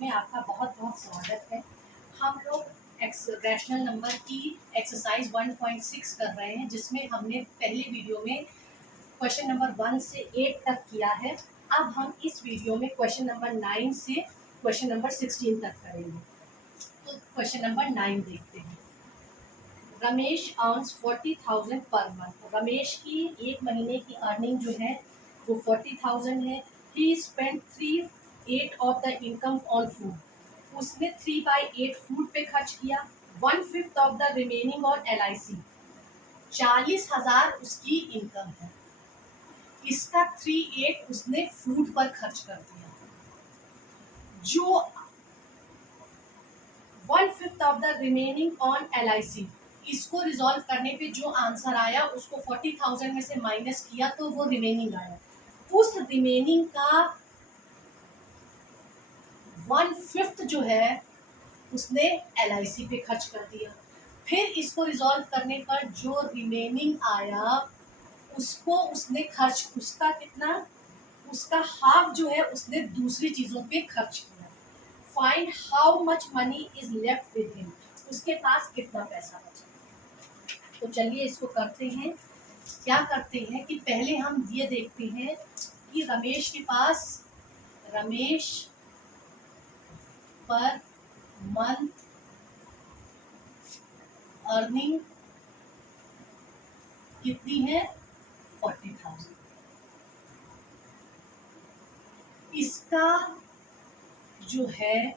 में आपका बहुत बहुत स्वागत है। हम लोग रैशनल नंबर की एक्सरसाइज 1.6 कर रहे हैं, जिसमें हमने पहले वीडियो में क्वेश्चन नंबर 1 से 8 तक किया है। अब हम इस वीडियो में क्वेश्चन नंबर 9 से क्वेश्चन नंबर 16 तक करेंगे। तो क्वेश्चन नंबर 9 देखते हैं। Ramesh earns 40,000 per month. Ramesh की एक महीने की अर्निंग जो है वो 40,000 है। He spend 3/8 of the income on food. उसने 3/8 फूड पे खर्च किया। 1/5 of the remaining on LIC। 40,000 उसकी इनकम है, इसका 3/8 उसने फूड पर खर्च कर दिया। जो 1/5 of the remaining on LIC, इसको रिजॉल्व करने पे जो आंसर आया उसको 40,000 में से माइनस किया तो वो रिमेनिंग आया। उस रिमेनिंग का 1/5 जो है उसने LIC पे खर्च कर दिया। फिर इसको रिजॉल्व करने पर जो रिमेनिंग आया उसको उसने खर्च, उसका कितना, उसका हाफ जो है उसने दूसरी चीजों पे खर्च किया। Find how much money is left with him. उसके पास कितना पैसा बचा। तो चलिए इसको करते हैं। क्या करते हैं कि पहले हम ये देखते हैं कि रमेश पर मंथ अर्निंग कितनी है, 40,000। इसका जो है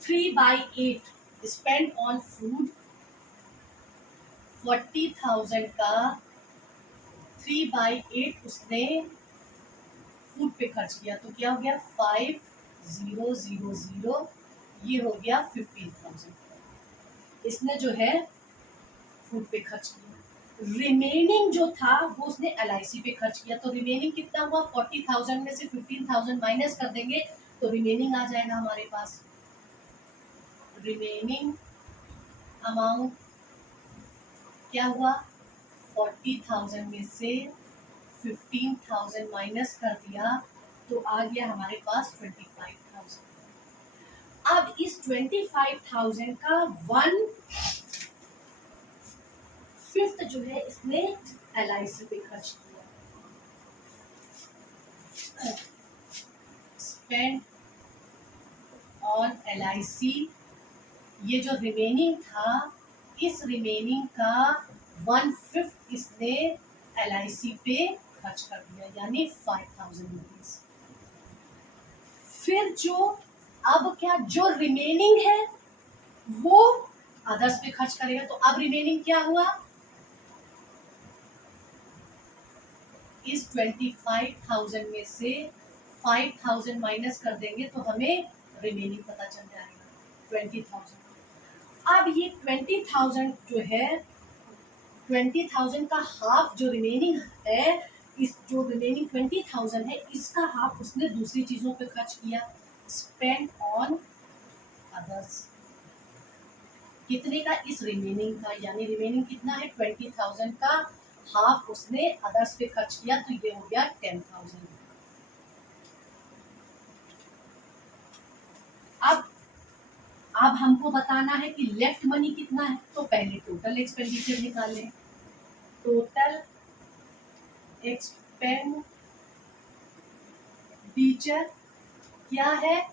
3/8 स्पेंड ऑन फूड। 40,000 का 3/8 उसने फूड पे खर्च किया, तो क्या हो गया 5000, ये हो गया 15,000 इसने जो है फूड पे खर्च किया। रिमेनिंग जो था वो उसने LIC पे खर्च किया। तो रिमेनिंग कितना हुआ, 40,000 में से 15,000 माइनस कर देंगे तो रिमेनिंग आ जाएगा हमारे पास। रिमेनिंग अमाउंट क्या हुआ, 40,000 में से 15,000 माइनस कर दिया तो आ गया हमारे पास 25,000। अब इस 25,000 का 1/5 जो है इसने LIC पे खर्च किया। स्पेंड ऑन LIC, ये जो रिमेनिंग था इस रिमेनिंग का 1/5 इसने LIC पे खर्च कर दिया, यानी 5,000 रुपीज। फिर जो रिमेनिंग है वो अदर्स पे खर्च करेगा। तो अब रिमेनिंग क्या हुआ, इस 25,000 में से 5,000 माइनस कर देंगे तो हमें रिमेनिंग पता चल जाएगा 20,000। अब ये 20,000 जो है, 20,000 का हाफ जो रिमेनिंग है, इस जो रिमेनिंग 20,000 है इसका हाफ उसने दूसरी चीजों पे खर्च किया। स्पेंड ऑन अदर्स, कितने का, इस रिमेनिंग का, यानी रिमेनिंग कितना है 20,000 का हाफ उसने अदर्स पे खर्च किया, तो ये हो गया 10,000। अब हमको बताना है कि लेफ्ट मनी कितना है। तो पहले टोटल एक्सपेंडिचर निकालें। टोटल एक्सपेंडिचर क्या है,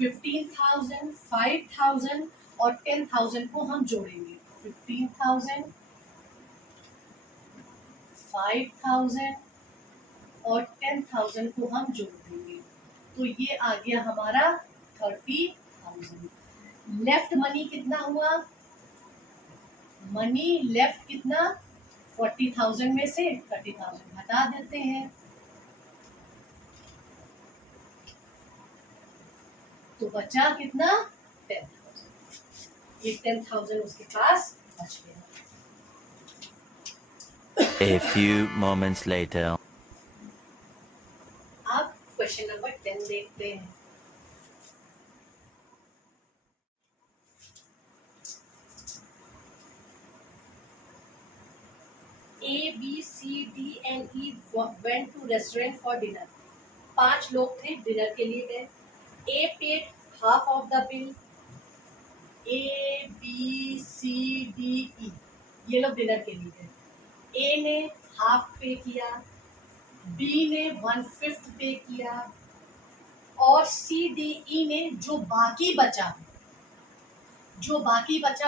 15,000, 5,000 और 10,000 को हम जोड़ेंगे। 15,000, 5,000 और 10,000 को हम जोड़ देंगे तो ये आ गया हमारा 30,000। लेफ्ट मनी कितना हुआ, मनी लेफ्ट कितना, 40,000 में से 30,000 हटा देते हैं तो बचा कितना, 10,000। ये 10,000 उसके पास बच गया। A few moments later. अब क्वेश्चन नंबर 10 देखते हैं। A, B, C, D and E went to restaurant for dinner। 5 लोग थे, डिनर के लिए गए। A paid half of the bill. A B C D E, ये लोग डिनर के लिए गए। ए ने हाफ पे किया, बी ने 1/5 पे किया, और सी डी ई ने जो बाकी बचा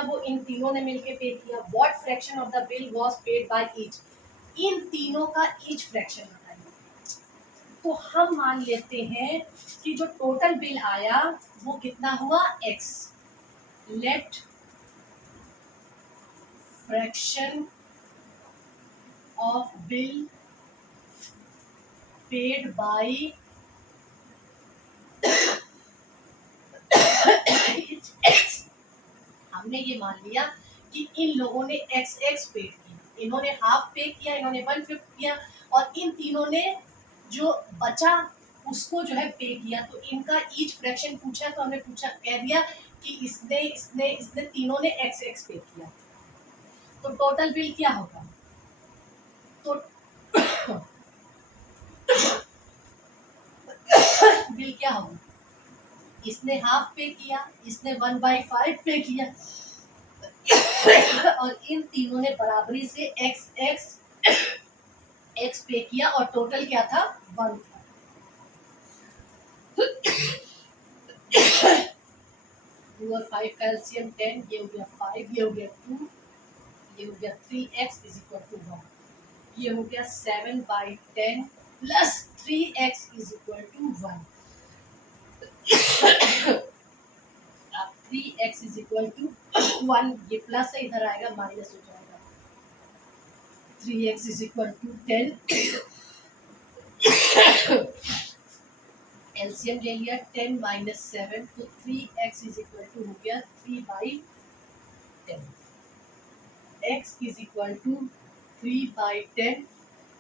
वो इन तीनों ने मिलके पे किया। What fraction of the bill was paid by each, इन तीनों का ईच फ्रैक्शन बताइए। तो हम मान लेते हैं कि जो टोटल बिल आया वो कितना हुआ, x. Let fraction of bill paid by x, हमने ये मान लिया कि इन लोगों ने एक्स एक्स पे किया, इन्होंने हाफ पे किया, इन्होंने 1/5 किया, और इन तीनों ने जो बचा उसको जो है पे किया। तो इनका ईच फ्रैक्शन पूछा तो हमने कह दिया कि इसने इसने इसने तीनों ने एक्स एक्स पे किया। तो टोटल बिल क्या होगा, तो बिल क्या होगा, इसने हाफ पे किया, इसने 1/5 पे किया, और इन तीनों ने बराबरी से एक्स एक्स एक्स पे किया, और टोटल क्या था, 1 था। टू और 5 का एलसीएम 10, ये हो गया 5, ये हो गया 2, ये हो गया 3x इज इक्वल टू 1, ये हो गया 7/10 plus 3x is equal to 1। अब 3x इज इक्वल टू 1, ये प्लस है, इधर आएगा माइनस हो जाएगा। 3x is equal to 10, LCM ले लिया 10 माइनस 7, तो 3x इज इक्वल टू हो गया 3/10। x इज इक्वल टू 3/10,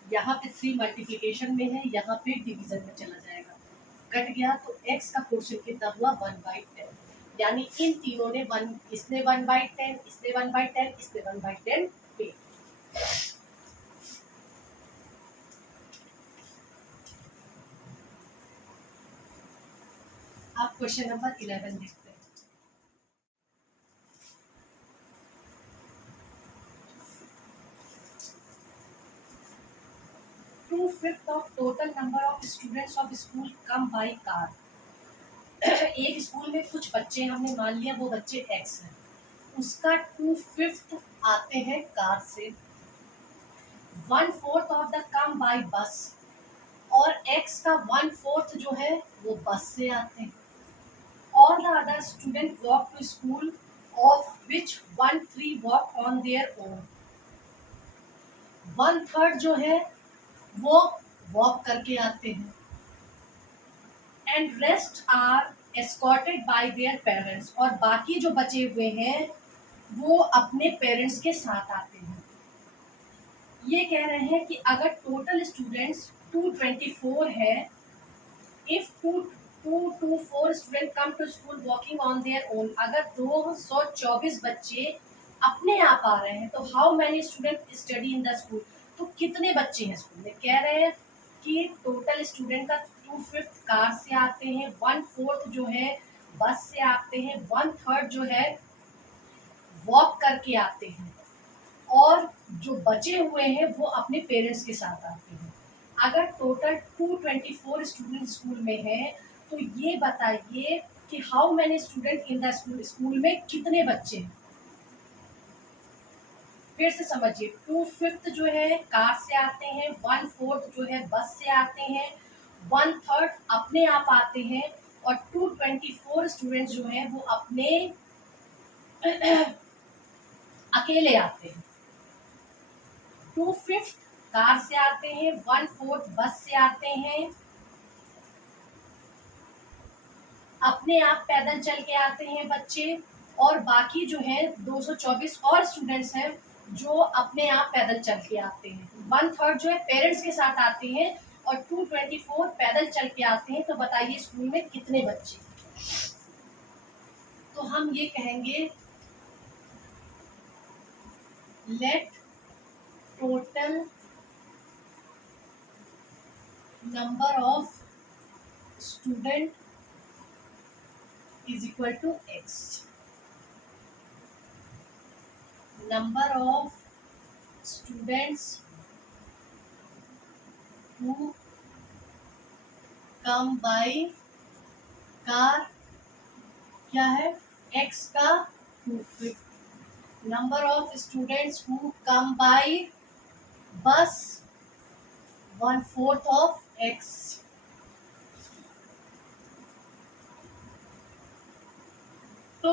यहाँ पे 3 मल्टीप्लिकेशन में है, यहाँ पे डिवीजन में चला जाएगा, कट गया, तो x का पोर्शन कितना हुआ, 1/10। यानी इन तीनों ने इसने 1/10, इसने 1/10, इसने 1/10 पे। आप क्वेश्चन नंबर 11 देखते हैं। To-fifth of total number of students of school come by car. एक स्कूल में कुछ बच्चे हमने मान लिया वो बच्चे एक्स हैं, उसका 2/5 आते हैं कार से, 1/4 ऑफ द कम बाय बस, और एक्स का 1/4 जो है वो बस से आते हैं। All the other students walk to school, of which 1/3 walk on their own. 1/3 जो है वो वॉक करके आते हैं, and rest are escorted by their parents, और बाकी जो बचे हुए हैं वो अपने पेरेंट्स के साथ आते हैं। ये कह रहे हैं कि अगर टोटल स्टूडेंट्स 224 है, if 224 student come to school walking on their own, अगर 224 बच्चे अपने आप आ रहे हैं, तो how many student study in the school, तो कितने बच्चे हैं स्कूल में। कह रहे हैं कि टोटल स्टूडेंट का 2/5 कार से आते हैं, 1/4 जो है बस से आते हैं, 1/3 जो है वॉक करके आते हैं, और जो बचे हुए हैं वो अपने पेरेंट्स के साथ आते हैं। अगर टोटल 224 स्टूडेंट स्कूल में है, तो ये बताइए कि how many student in the school, school में कितने बच्चे हैं। फिर से समझिए, 2/5 जो है कार से आते हैं, 1/4 जो है बस से आते हैं, 1/3 अपने आप आते हैं, और 224 स्टूडेंट्स जो हैं वो अपने अकेले आते हैं। 2/5 कार से आते हैं, 1/4 बस से आते हैं, अपने आप पैदल चल के आते हैं बच्चे, और बाकी जो है 224 और स्टूडेंट्स हैं जो अपने आप पैदल चल के आते हैं। 1/3 जो है पेरेंट्स के साथ आते हैं, और 224 पैदल चल के आते हैं। तो बताइए स्कूल में कितने बच्चे। तो हम ये कहेंगे let total number of student is equal to x. Number of students who come by car क्या है, एक्स का proof. Number of students who come by bus 1/4 of x. तो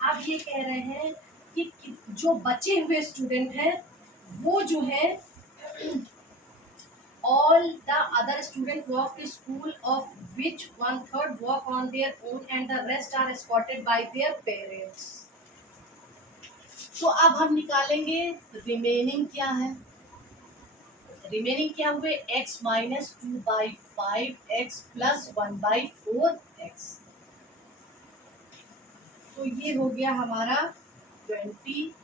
आप ये कह रहे हैं कि जो बचे हुए स्टूडेंट हैं वो जो है all the other students walk to school of which 1/3 walk on their own and the rest are escorted by their parents। तो अब हम निकालेंगे रिमेनिंग क्या है। रिमेनिंग क्या हुए, x minus 2/5 x plus 1/4 x। तो ये हो गया हमारा 20,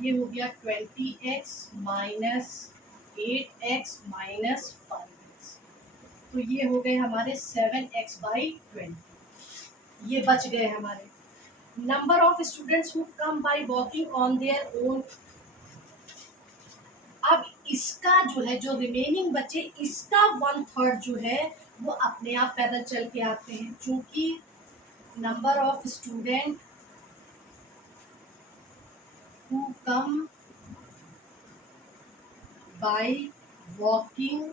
ये हो गया 20x minus 8x minus 5x। तो ये हो गए हमारे 7x/20। ये बच गए हमारे। Number of students who come by walking on their own. अब इसका जो है, जो रिमेनिंग बचे, इसका 1/3 जो है वो अपने आप पैदल चल के आते हैं, क्योंकि number of student who come by walking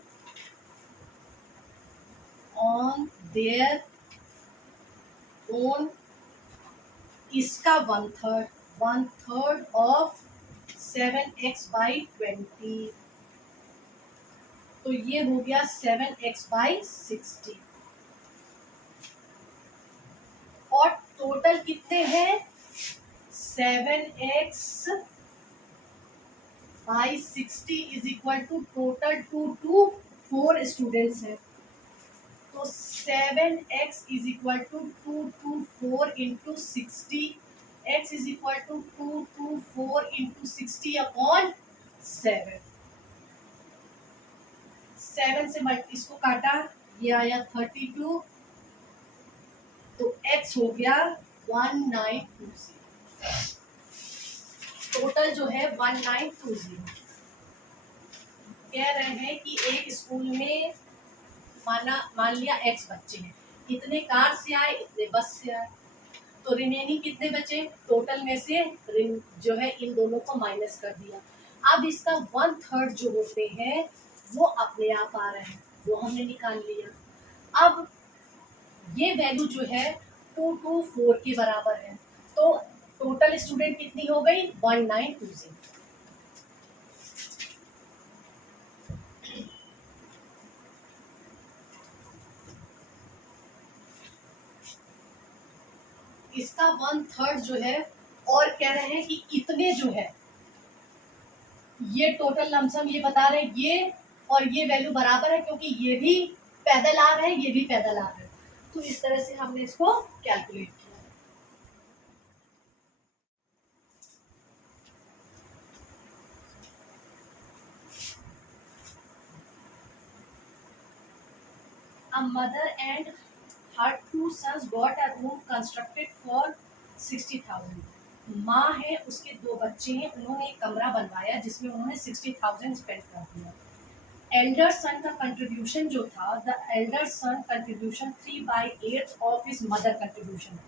on their own, इसका 1/3 ऑफ 7x/20। तो ये हो गया 7x/60। और टोटल कितने हैं, 7x/60 is equal to total 2 to 4 students हैं। तो 7x is equal to 2 to 4 into 60, x is equal to 2 to 4 into 60 upon 7। 7 से इसको काटा, ये आया 32, तो x हो गया 1920। टोटल जो है 1920। कह रहे हैं कि एक स्कूल में मान लिया x बच्चे हैं, इतने कार से आए, इतने बस से आए, तो रिमेनिंग कितने बचे, टोटल में से जो है इन दोनों को माइनस कर दिया। अब इसका 1/3 जो होते हैं वो अपने आप आ रहे हैं, वो हमने निकाल लिया। अब ये वैल्यू जो है 2 to 4 के बराबर है, तो टोटल स्टूडेंट कितनी हो गई, 1920। इसका 1/3 जो है, और कह रहे हैं कि इतने जो है, ये टोटल लमसम ये बता रहे हैं, ये और ये वैल्यू बराबर है, क्योंकि ये भी पैदल आ रहे हैं, ये भी पैदल आ रहे हैं। तो इस तरह से हमने इसको कैलकुलेट किया। A mother and her 2 sons got a room constructed for 60,000। माँ है, उसके 2 बच्चे हैं, उन्होंने एक कमरा बनवाया जिसमें उन्होंने 60,000 स्पेंड कर दिया। एल्डर सन का कंट्रीब्यूशन जो था, the elder son contribution 3/8 of his mother contribution.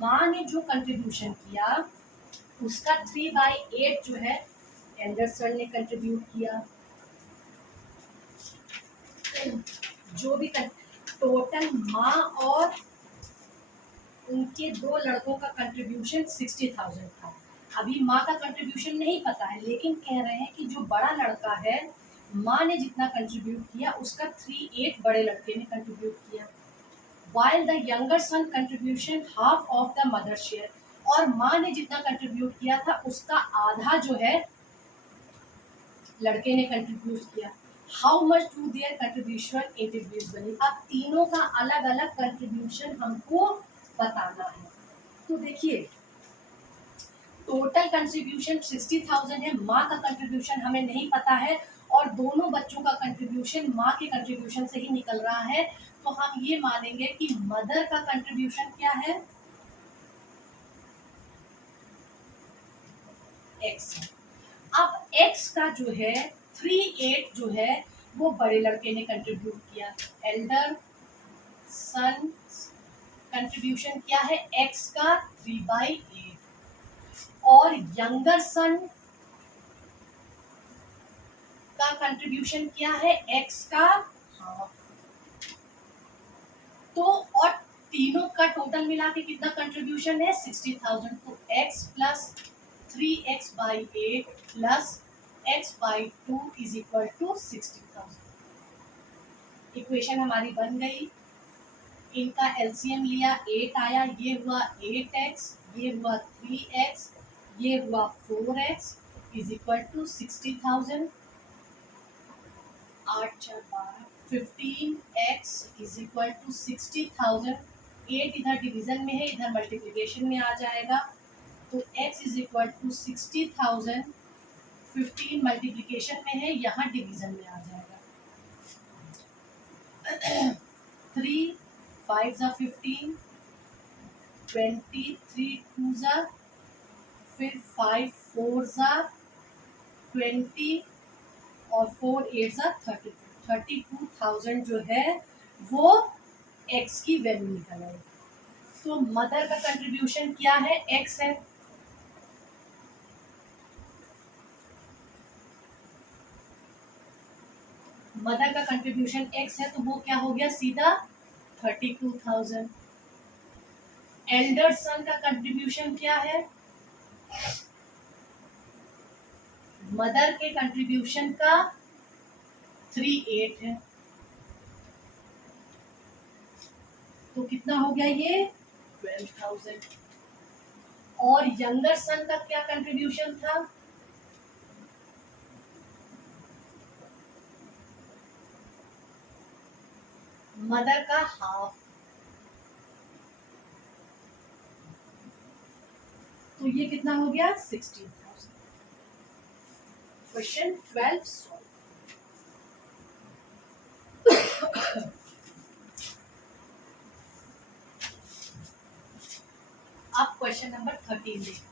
माँ ने जो कंट्रीब्यूशन किया उसका 3/8 जो है एल्डर सन ने कंट्रीब्यूट किया। जो भी टोटल माँ और उनके 2 लड़कों का कंट्रीब्यूशन 60,000 था। अभी माँ का कंट्रीब्यूशन नहीं पता है, लेकिन कह रहे हैं कि जो बड़ा लड़का है, माँ ने जितना कंट्रीब्यूट किया उसका 3/8 बड़े लड़के ने कंट्रीब्यूट किया। while the younger son contribution half of the mother share, और माँ ने जितना कंट्रीब्यूट किया था उसका आधा जो है लड़के ने कंट्रीब्यूट किया। How much to their contribution individually. अब तीनों का अलग अलग कंट्रीब्यूशन हमको बताना है। तो देखिए टोटल कंट्रीब्यूशन 60,000 है, माँ का कंट्रीब्यूशन हमें नहीं पता है और दोनों बच्चों का कंट्रीब्यूशन माँ के कंट्रीब्यूशन से ही निकल रहा है, तो हम ये मानेंगे कि मदर का कंट्रीब्यूशन क्या है, x। अब x का जो है 3/8 जो है वो बड़े लड़के ने कंट्रीब्यूट किया, एल्डर सन कंट्रीब्यूशन क्या है x का 3/8 और यंगर सन का कंट्रीब्यूशन क्या है x का हाफ। तो और तीनों का टोटल मिला के कितना कंट्रीब्यूशन है 60,000, तो x plus 3x/8 plus x/2 is equal to 60,000। Equation हमारी बन गई, इनका एलसीएम लिया 8 आया, ये हुआ 8x, ये हुआ 3x, ये हुआ 4x is equal to 60,000। 8 4 12 15x is equal to 60,000। 8 इधर डिवीजन में है, इधर मल्टीप्लिकेशन में आ जाएगा, तो x is equal to 60,000। 15 multiplication में है, यहाँ डिवीजन में आ जाएगा। 3 5 ज़ा 15, 23 2 ज़ा, फिर 5 4 ज़ा 20 और 4 8 ज़ा 32। 32,000 जो है वो x की वैल्यू निकल आई। तो मदर का कंट्रीब्यूशन क्या है, x है। मदर का कंट्रीब्यूशन x है, तो वो क्या हो गया सीधा 32,000। एल्डर सन का कंट्रीब्यूशन क्या है, मदर के कंट्रीब्यूशन का 3/8 है, तो कितना हो गया ये 12,000। और यंगर सन का क्या कंट्रीब्यूशन था, मदर का हाफ, तो ये कितना हो गया 16,000। Question 12 solve. अब क्वेश्चन नंबर 13 देखते हैं।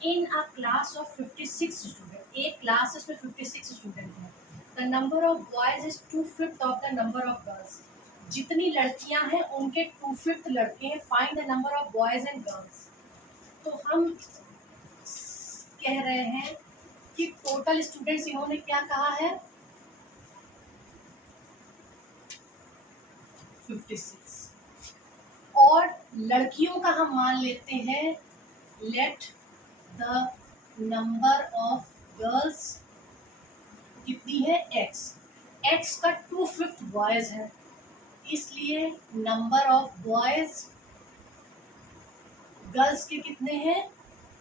In a class of 56 students, एक क्लास में 56 स्टूडेंट हैं, the number of boys is 2/5 of the number of girls। जितनी लड़कियां हैं उनके 2/5 लड़के हैं, find the number of boys and girls। तो हम कह रहे हैं कि टोटल स्टूडेंट्स इन्होंने क्या कहा है 56, और लड़कियों का हम मान लेते हैं let the number of girls कितनी है x। x का 2/5 बॉयज है, इसलिए नंबर ऑफ बॉयज गर्ल्स के कितने हैं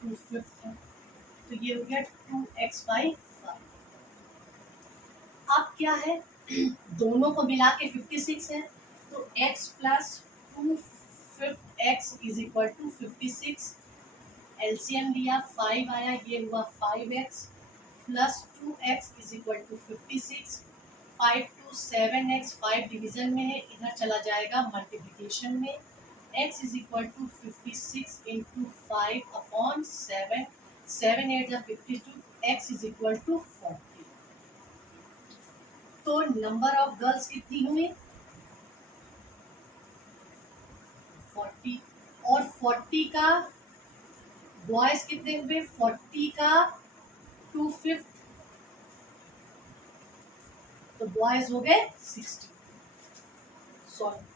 2/5 है, तो ये हो गया 2x/5। अब क्या है दोनों को मिला के 56 है, तो x plus 2/5 x is equal to 56। LCM लिया 5 आया, ये हुआ 5x plus 2x is equal to 56। 5 2 7x, 5 division में है, इधर चला जाएगा मल्टीप्लिकेशन में। x is equal to 56 into 5 upon 7, 7 8 जा 52, x इज इक्वल टू 40। तो नंबर ऑफ गर्ल्स कितनी हुई 40, और 40 का बॉयज कितने हुए 40 का 2/5, तो बॉयज हो गए 60। Sorry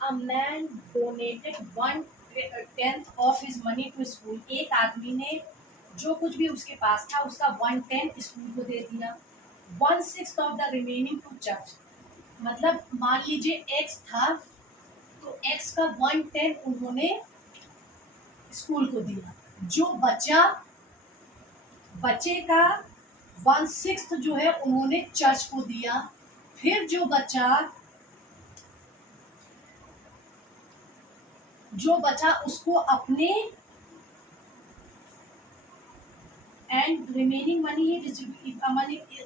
A man donated 1/10 of his money to school। एक आदमी ने जो कुछ भी उसके पास था उसका 1/10 स्कूल को दे दिया, 1/6 of the remaining to church। मतलब मान लीजिए x था, तो x का 1/10 उन्होंने स्कूल को दिया, जो बचे का 1/6 जो है उन्होंने चर्च को दिया, फिर जो बचा उसको अपने एंड रिमेनिंग मनी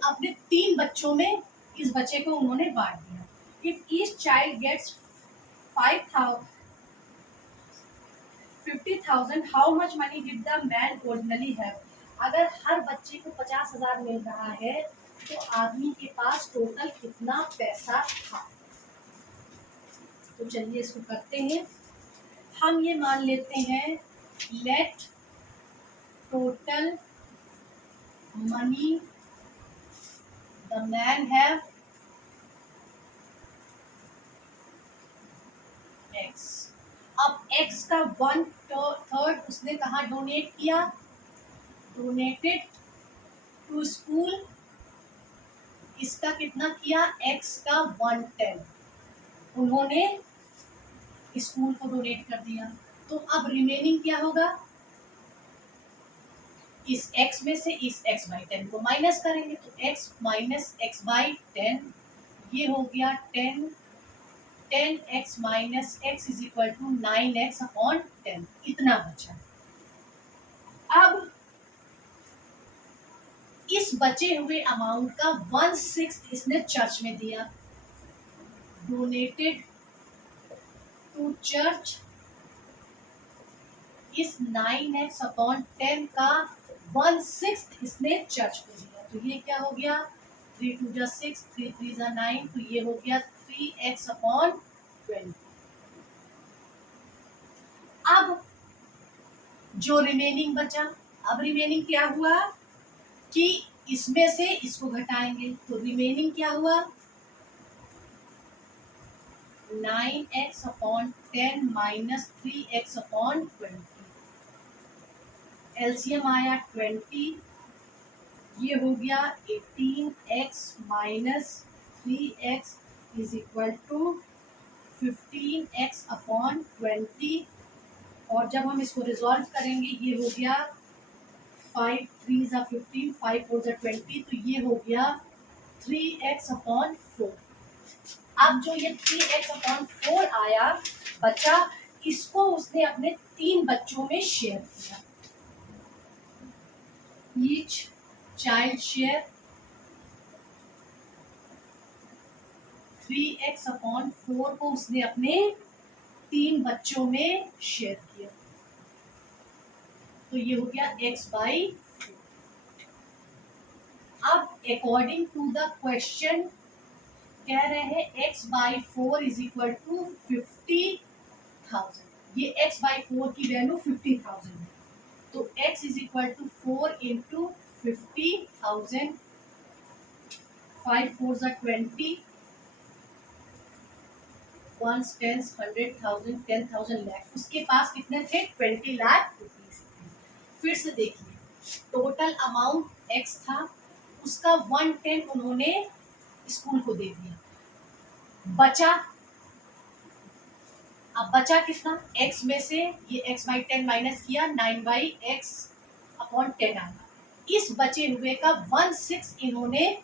अपने 3 बच्चों में इस बच्चे को उन्होंने बांट दिया। If each child gets 50,000 how much money did the man originally have. अगर हर बच्चे को 50,000 मिल रहा है तो आदमी के पास टोटल कितना पैसा था। तो चलिए इसको करते हैं। हम ये मान लेते हैं let total money the man have x. अब एक्स का 1/3 उसने कहाँ डोनेट किया, डोनेटेड टू स्कूल। इसका कितना किया, एक्स का 1/10 उन्होंने स्कूल को डोनेट कर दिया। तो अब रिमेनिंग क्या होगा, इस x में से इस x/10 को माइनस करेंगे, तो x माइनस x/10 ये हो गया 10x minus x is equal to 9x/10 इतना बचा। अब इस बचे हुए अमाउंट का 1/6 इसने चर्च में दिया, डोनेटेड टू चर्च। इस 9x/10 का 1/6 इसने चर्च को दिया, तो ये क्या हो गया, 3 2 जा 6, 3 3 जा 9, तो ये हो गया 3x/20। अब जो रिमेनिंग बचा, अब रिमेनिंग क्या हुआ कि इसमें से इसको घटाएंगे, तो रिमेनिंग क्या हुआ 9x/10 माइनस 3x/20। एलसीएम आया 20, ये हो गया 18x minus 3x is equal to 15x/20। और जब हम इसको रिजॉल्व करेंगे ये हो गया 5 3 जा 15, 5 4 जा 20, तो ये हो गया 3x/4। अब जो ये 3x/4 आया बचा, इसको उसने अपने 3 बच्चों में शेयर किया। Each child share 3x/4 को उसने अपने 3 बच्चों में शेयर किया, तो ये हो गया x/4। अब अकॉर्डिंग टू द क्वेश्चन कह रहे हैं x/4 इज इक्वल टू 50,000। ये x/4 की वैल्यू 50,000 है, तो x is equal to 4 into 50,000, 5 4 जा 20, 1 10 100,000 10,000 लाख। उसके पास कितने थे, 20 लाख रुपीज थे। फिर से देखिए, टोटल अमाउंट x था, उसका 1/10 उन्होंने स्कूल को दे दिया, बचा। अब बचा कितना, x में से ये x/10 माइनस किया, 9/x/10 आया। इस बचे हुए का 1/6 इन्होंने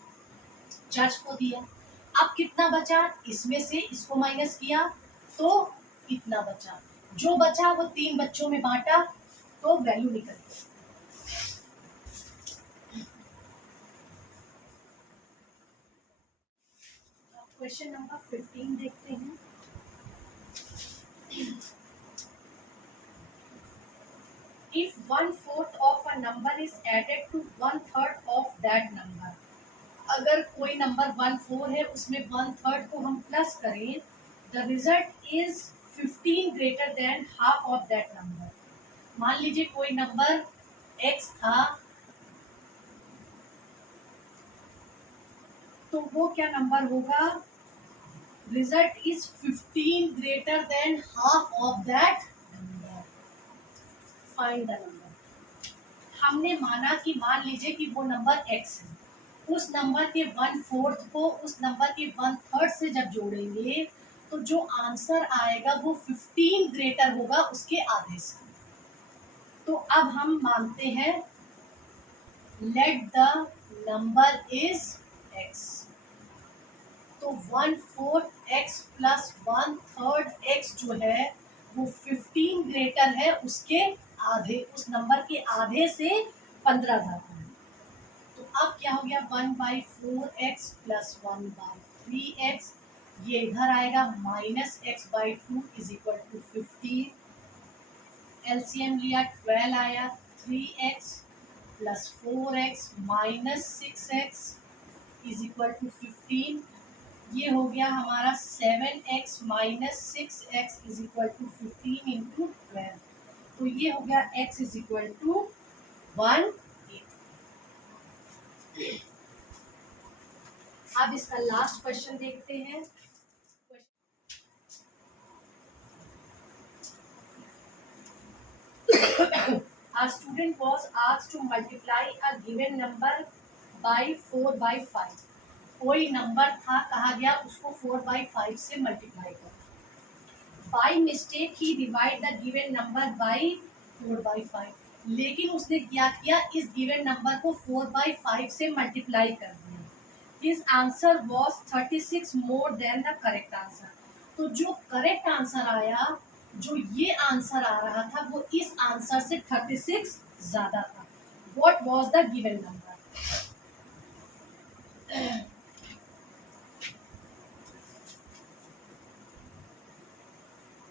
चर्च को दिया। अब कितना बचा, इसमें से इसको माइनस किया तो इतना बचा, जो बचा वो 3 बच्चों में बांटा तो वैल्यू निकल गई। क्वेश्चन नंबर 15 देखते हैं। If 1/4 of a number is added to 1/3 of that number, अगर कोई नंबर 1/4 है उसमें 1/3 को हम प्लस करें, the result is 15 greater than half of that number. मान लीजिए कोई नंबर x था, तो वो क्या नंबर होगा, result is 15 greater than half of that number. Find the number. हमने माना कि मान लीजिए कि वो नंबर x है, उस नंबर के 1/4 को उस नंबर के 1/3 से जब जोड़ेंगे तो जो आंसर आएगा वो 15 ग्रेटर होगा उसके आधे से। तो अब हम मानते हैं let the number is x, तो 1/4 x प्लस 1/3 x जो है वो 15 ग्रेटर है उसके आधे, उस नंबर के आधे से 15 ज्यादा है। तो अब क्या हो गया 1/4x प्लस 1/3x, ये इधर आएगा -x/2 is equal to 15। LCM लिया 12 आया, 3x plus 4x minus 6x is equal to 15। ये हो गया हमारा 7x minus 6x is equal to 15 into 12। तो ये हो गया x इज इक्वल टू 1। अब इसका लास्ट क्वेश्चन देखते हैं। A student was asked to multiply a given number by 4/5। कोई नंबर था, कहा गया उसको 4/5 से मल्टीप्लाई करो। By mistake he divide the given number by 4/5, लेकिन उसने क्या किया, इस गिवन नंबर को 4/5 से मल्टीप्लाई कर दिया। His answer was 36 more than the correct answer। तो जो करेक्ट आंसर आया, जो ये आंसर आ रहा था वो इस आंसर से 36 ज्यादा था। What was the given number?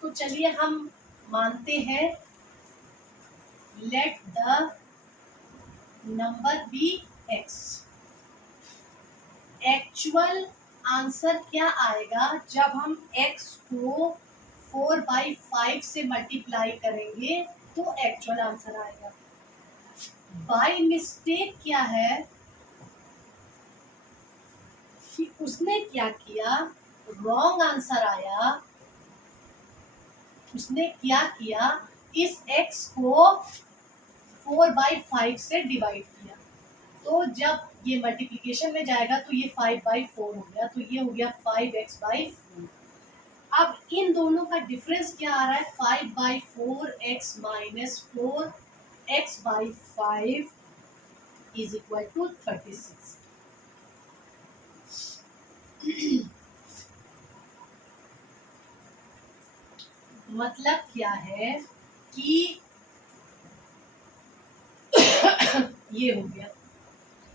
तो चलिए हम मानते हैं let the number B x। Actual answer क्या आएगा जब हम x को 4/5 से मल्टीप्लाई करेंगे, तो एक्चुअल आंसर आएगा। बाय मिस्टेक क्या है कि उसने क्या किया, रॉन्ग आंसर आया। उसने क्या किया, इस x को 4/5 से डिवाइड किया, तो जब ये मल्टीप्लिकेशन में जाएगा तो ये 5/4 हो गया, तो ये हो गया 5x/4। अब इन दोनों का डिफरेंस क्या आ रहा है, 5/4x minus 4x/5 is equal to 36। मतलब क्या है कि ये हो गया।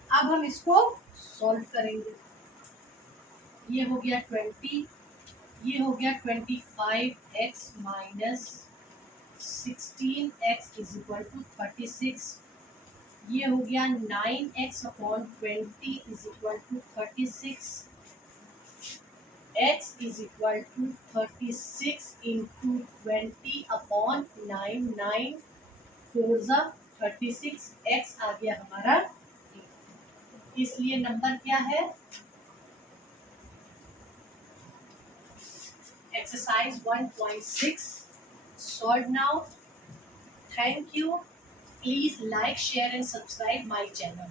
अब हम इसको सॉल्व करेंगे। ये हो गया 20, ये हो गया 25x minus 16x is equal to 36। ये हो गया 9x upon 20 is equal to 36। x is equal to 36 into 20 upon 9, 9 4 36, x आ गया हमारा। इसलिए नंबर क्या है, exercise 1.6 solved now. Thank you. Please like, share and subscribe my channel.